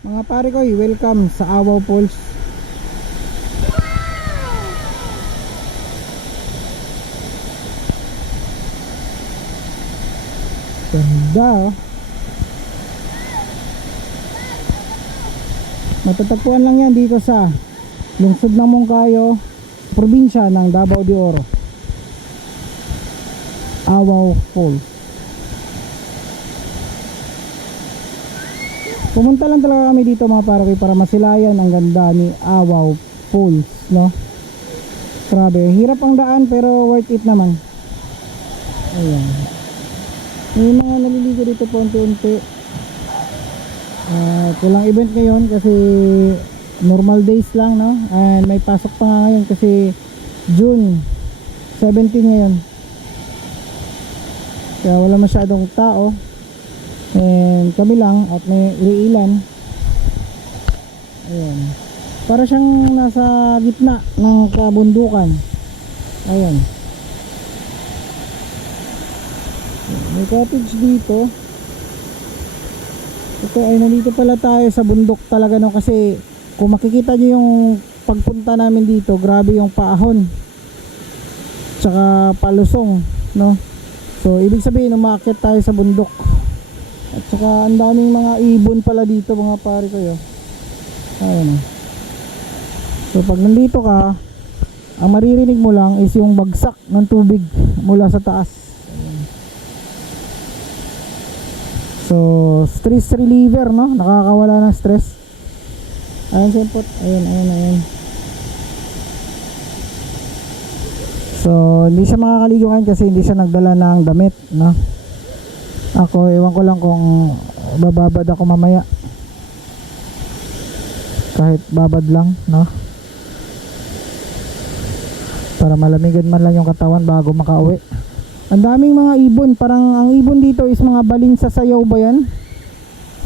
Mga pare ko, welcome sa Awaw Falls. Ganda oh. Matatagpuan lang yan dito sa lungsod ng Moncayo, probinsya ng Davao de Oro. Awaw Falls. Pumunta lang talaga kami dito mga pare ko para masilayan ang ganda ni Awaw Falls, no? Grabe, hirap ang daan pero worth it naman. Ayan. May mga naliligo dito po unti-unti. Walang event ngayon kasi normal days lang, no? And may pasok pa nga ngayon kasi June 17 ngayon. Kaya wala masyadong tao. And kami lang at may iilan. Ayan. Para siyang nasa gitna ng kabundukan. Ayan. May cottage dito. Ito ay nandito pala tayo sa bundok talaga, no, kasi kung makikita nyo yung pagpunta namin dito, grabe yung paahon tsaka palusong, no. So ibig sabihin umaakit tayo sa bundok. At saka ang daming mga ibon pala dito mga pare ko yo. Ayan. So pag nandito ka, ang maririnig mo lang is yung bagsak ng tubig mula sa taas. Ayan. So stress reliever, no? Nakakawala ng stress. Ayan simpot. Ayan. So hindi siya makakaligoan kasi hindi siya nagdala ng damit, no? Ako, ewan ko lang kung bababad ako mamaya. Kahit babad lang, no? Para malamigan man lang yung katawan bago makauwi. Ang daming mga ibon. Parang ang ibon dito is mga balin sa sayaw ba yan?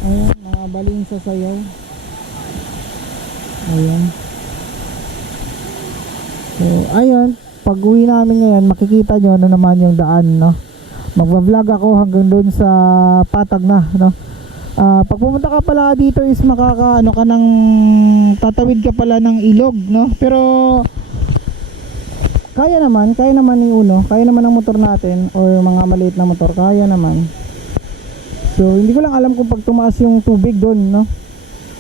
Ayan, mga balin sa sayaw. Ayan. So, ayan. Pag uwi namin ngayon, makikita nyo ano naman yung daan, no? Magva-vlog ako hanggang doon sa Patag na, no? Pag pumunta ka pala dito is makakaano ka ng tatawid ka pala ng ilog, no? Pero kaya naman ni Uno, kaya naman ang motor natin or mga maliit na motor, kaya naman. So hindi ko lang alam kung pag tumaas yung tubig doon, no?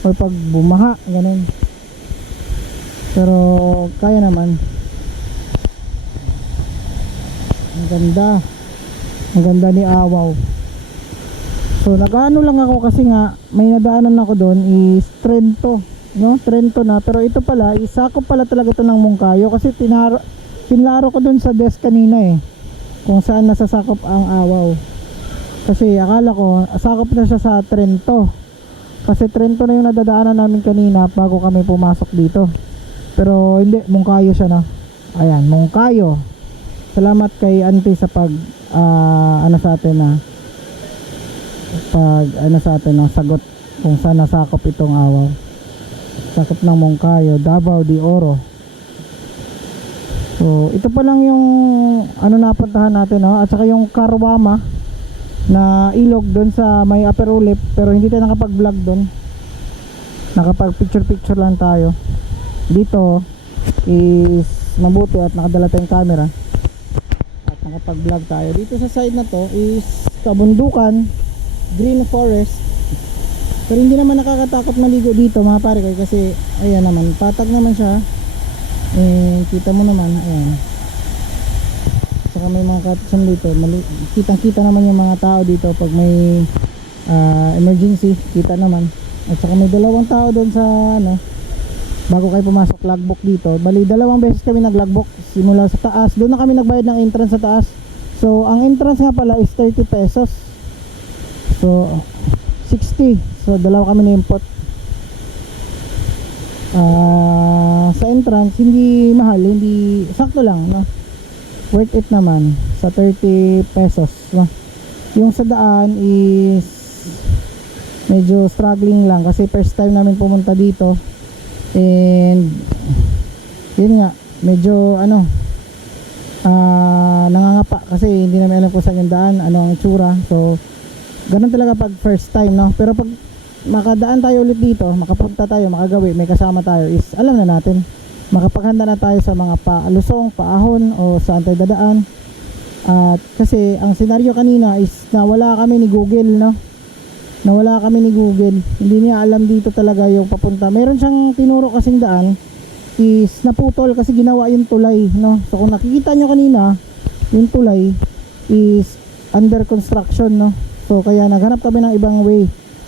Or pag bumaha, ganun. Pero kaya naman. Ang ganda. Ang ganda ni Awaw. So nag-ano lang ako kasi nga may nadaanan ako doon is Trento, no? Trento na, pero ito pala isakop pala talaga ito ng Moncayo kasi tinlaro ko doon sa desk kanina eh kung saan nasasakop ang Awaw. Kasi akala ko sakop na siya sa Trento. Kasi Trento na yung nadadaanan namin kanina bago kami pumasok dito. Pero hindi, Moncayo siya, no? Ayan, Moncayo. Salamat kay Auntie sa pag ano sa atin na sagot kung saan nasakop itong Awaw. Sakop ng Moncayo, Davao de Oro. So ito pa lang yung ano napuntahan natin, no? At saka yung Carwama na ilog doon sa may Upper Ulip, pero hindi tayo nakapag-vlog doon. Nakapag picture lang tayo. Dito is mabuti at nakadala tayong camera at nakapag-vlog tayo. Dito sa side na to is kabundukan, green forest. Pero hindi naman nakakatakot maligo dito mga pare ko kasi ayan naman, patag naman siya. Kita mo naman, ayan. Saka may mga katasan dito, kitang kita naman yung mga tao dito pag may emergency, kita naman. At saka may dalawang tao doon sa ano, bago kayo pumasok, logbook dito. Bali 2 beses kami nag-logbook simula sa taas. Doon na kami nagbayad ng entrance sa taas. So ang entrance nga pala is 30 pesos. So 60. So dalawa kami na-import. Sa entrance hindi mahal, hindi sakto lang, no? Worth it naman sa 30 pesos, no? Yung sa daan is medyo struggling lang kasi first time namin pumunta dito. And yun nga, medyo ano, nangangapa kasi hindi namin alam kung saan yung daan, ano ang itsura. So ganun talaga pag first time, no? Pero pag makadaan tayo ulit dito, makapunta tayo, makagawi, may kasama tayo, is alam na natin, makapaghanda na tayo sa mga paalusong, paahon o saan tayo dadaan. At kasi ang senaryo kanina is nawala kami ni Google, no? Nawala kami ni Google, hindi niya alam dito talaga yung papunta. Meron siyang tinuro kasing daan, is naputol kasi ginawa yung tulay, no? So kung nakikita nyo kanina, yung tulay is under construction, no? So kaya naghanap kami ng ibang way.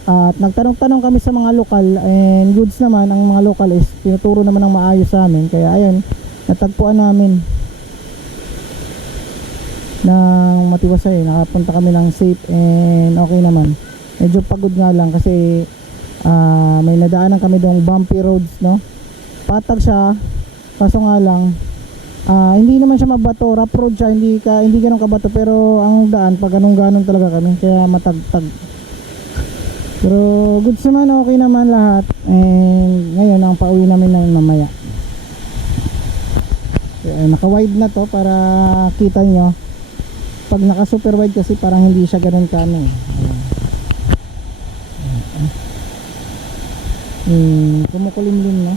At nagtanong-tanong kami sa mga lokal, and goods naman, ang mga lokal is tinuturo naman ng maayos sa amin. Kaya ayun, natagpuan namin ng matiwasay, nakapunta kami ng safe and okay naman. Medyo pagod nga lang kasi may nadaanan kami dong bumpy roads, no? Patag siya, kaso nga lang hindi naman siya mabato, rough road siya, hindi ganun kabato, pero ang daan pag ganun talaga kami, kaya matagtag. Pero goods naman, okay naman lahat. And ngayon ang pauwi namin mamaya. Naka wide na to para kita nyo. Pag naka super wide kasi parang hindi siya ganun kano. Kumukulimlim, no?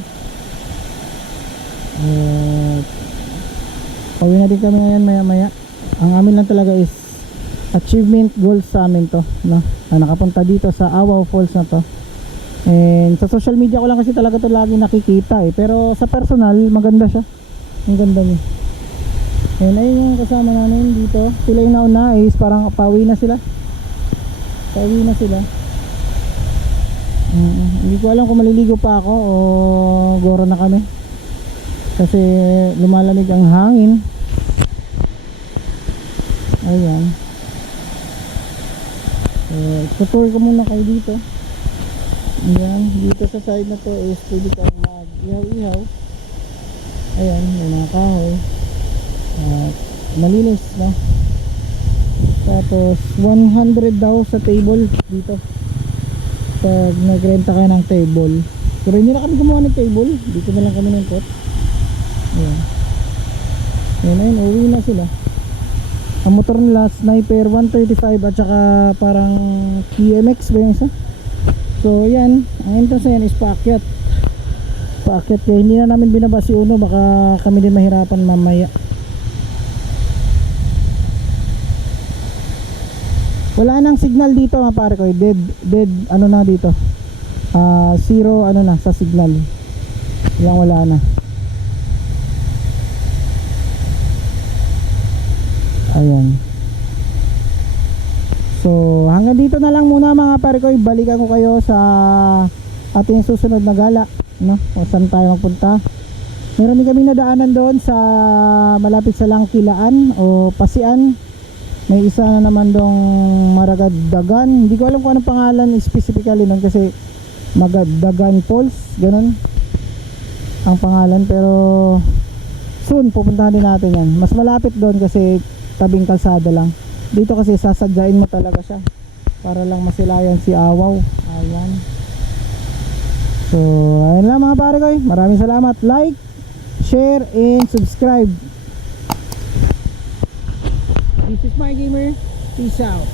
Pauwi na din kami ngayon maya. Ang amin lang talaga is achievement goals sa amin to, no? Nakapunta dito sa Awaw Falls na to. And sa social media ko lang kasi talaga to lagi nakikita pero sa personal maganda siya. Ang ganda niya. And ayun yung kasama namin dito. Sila yung nauna is parang pauwi na sila. Hindi ko alam kung maliligo pa ako o goro na kami. Kasi lumalamig ang hangin. Ayan. Tutur ko muna kayo dito. Ayan, dito sa side na to is pwede kang mag-ihaw-ihaw. Ayan, may mga kahoy. Malinis, no? Tapos 100 daw sa table dito pag nagrenta ka ng table. Pero hindi na kami gumawa ng table, dito na lang kami ng pot. Ayan, uwi na sila. Ang motor nila Sniper 135 at saka parang TMX ba yung isa. So yan, ang entrance na yan is paakyat. Kaya hindi na namin binaba si Uno, baka kami din mahirapan mamaya. Wala nang signal dito mga pare ko, dead ano na dito. Zero ano na sa signal. Wala na. Ayan. So hanggang dito na lang muna mga pare ko. Balikan ko kayo sa ating susunod na gala, no? O saan tayo magpunta. Meron din kami nadaanan doon sa malapit sa Langkilaan o Pasian. May isa na naman dong Maragadagan. Hindi ko alam kung anong pangalan specifically nun kasi Magadagan Falls, ganun ang pangalan. Pero soon pupuntahan din natin yan. Mas malapit doon kasi tabing kalsada lang. Dito kasi sasadyain mo talaga siya para lang masilayan si Awaw. Ayan. So ayun lang mga pare ko. Maraming salamat. Like, share and subscribe. This is my gamer. Peace out.